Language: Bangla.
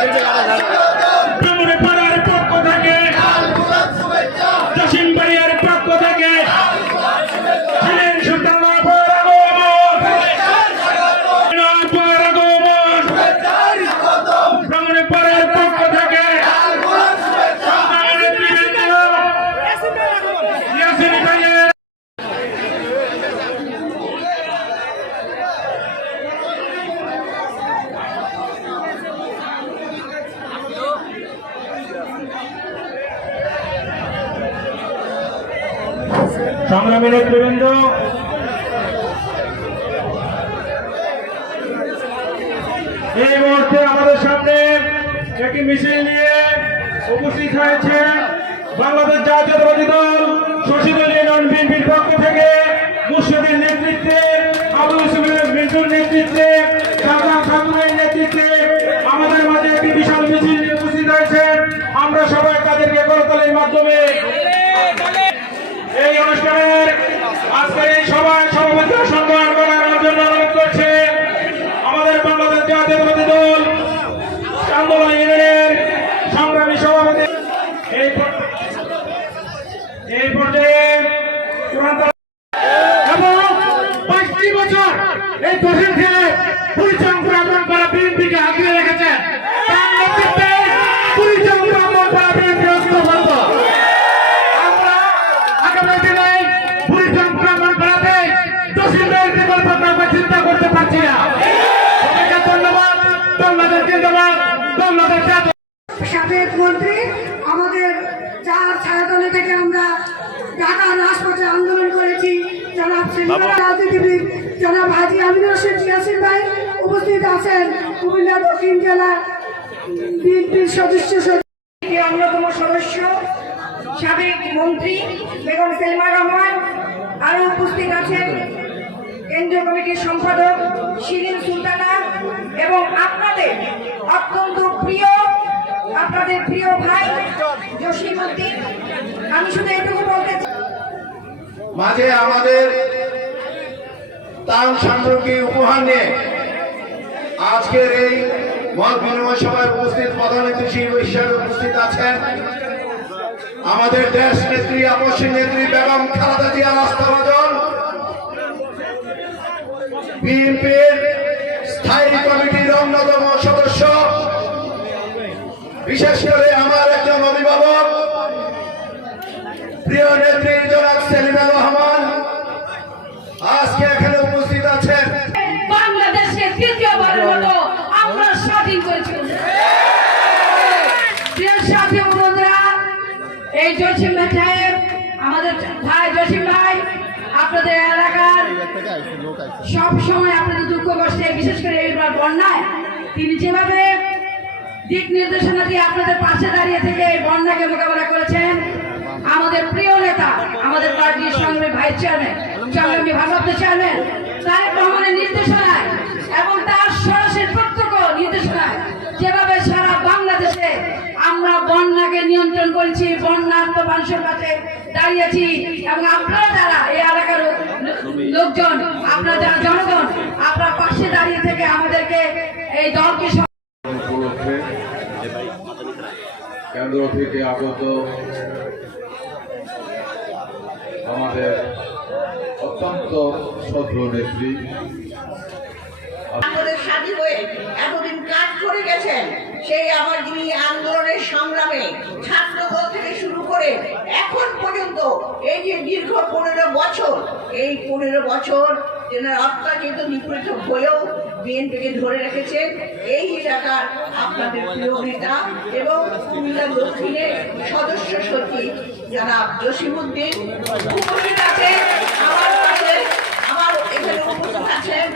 문제가 সংগ্রামী নেতৃবৃন্দ। এই মুহূর্তে আমাদের সামনে একটি মিছিল নিয়ে উপস্থিত হয়েছে বাংলাদেশ জাতীয়তাবাদী দল শশীদল ইউনিয়ন বিএনপির পক্ষ থেকে, মুর্শিদের নেতৃত্বে আবু ইসুফের মিন্টুর নেতৃত্বে সাদা খাতুনের নেতৃত্বে আমাদের মাঝে একটি বিশাল মিছিল নিয়ে উপস্থিত হয়েছে আমরা সবাই তাদেরকে করতালের মাধ্যমে এই অনুষ্ঠানের আজকের এই সভায় সভাপতি সম্মান করার জন্য অনুরোধ করছে আমাদের বাংলাদেশ জাতীয়তাবাদী দল আন্দোলন ইউনিয়নের সংগ্রামী সভাপতি এই পর- এই পর্যায়ে চূড়ান্ত এবং পাঁচটি বছর এই দোষের খেলে পরিচন্দ্র আন্দোলন করা বিএনপিকে আগিয়ে রেখেছেন। তার নেতৃত্বে পরিচন্দ্র আন্দোলন করা বিএনপি ঐক্যবদ্ধ। আমরা আগামী দিনে পরিচন্দ্র আন্দোলন করাতে দোষীদের বিকল্প আমরা চিন্তা করতে পারছি না। সবাইকে ধন্যবাদ। বাংলাদেশ সাবেক মন্ত্রী, আমাদের যার ছায়াতলে থেকে আমরা ঢাকার রাজপথে আন্দোলন করেছি রাজনীতিবিদ। জনাব হাজি আমিনুর রশিদ ইয়াসিন ভাই উপস্থিত আছেন। কুমিল্লা দক্ষিণ জেলার বিএনপির সদস্য অন্যতম সদস্য সাবেক মন্ত্রী বেগম সেলমা রহমান। আরও উপস্থিত আছেন কেন্দ্রীয় কমিটির সম্পাদক শিরিন সুলতানা এবং আপনাদের অত্যন্ত প্রিয় আপনাদের প্রিয় ভাই জসিমউদ্দিন আমি শুধু এটুকু মাঝে আমাদের তার সামগ্রী উপহার নিয়ে আজকের এই মত বিনিময় সভায় উপস্থিত প্রধান অতিথি হিসেবে উপস্থিত আছেন। আমাদের দেশ নেত্রী, আপসী নেত্রী, বেগম খালেদা জিয়া রাস্তাভাজন বিএনপির স্থায়ী কমিটির অন্যতম সদস্য। বিশেষ করে আমার একজন অভিভাবক। প্রিয় নেত্রী, জনাব এই সাহেব আমাদের ভাই ভাই, আপনাদের এলাকার আপনাদের দুঃখ বিশেষ করে বন্যায়, তিনি যেভাবে দিক নির্দেশনা দিয়ে আপনাদের পাশে দাঁড়িয়ে থেকে এই করেছেন, আমাদের প্রিয় নেতা, আমাদের নির্দেশনায় নিয়ন্ত্রণ করেছি বন্যার্থ মানুষের কাছে দাঁড়িয়েছি এবং আপনারা যারা এই এলাকার লোকজন আপনারা যারা জনগণ আপনার পাশে দাঁড়িয়ে থেকে আমাদেরকে এই দলকে উপলক্ষে কেন্দ্র থেকে আগত আমাদের অত্যন্ত শ্রদ্ধ নেত্রী। আমাদের সাথী হয়ে এতদিন কাজ করে গেছেন সেই আমার যিনি আন্দোলনের সংগ্রামে ছাত্রদল থেকে শুরু করে এখন পর্যন্ত এই যে দীর্ঘ পনেরো বছর, এই পনেরো বছর তেনার অত্যাচিত নিপীড়িত হয়েও বিএনপিকে ধরে রেখেছেন, এই এলাকার আপনাদের প্রিয় নেতা এবং কুমিল্লা দক্ষিণের সদস্য সচিব জনাব জসিমুদ্দিন আছেন, আমার আমার এখানে উপস্থিত আছেন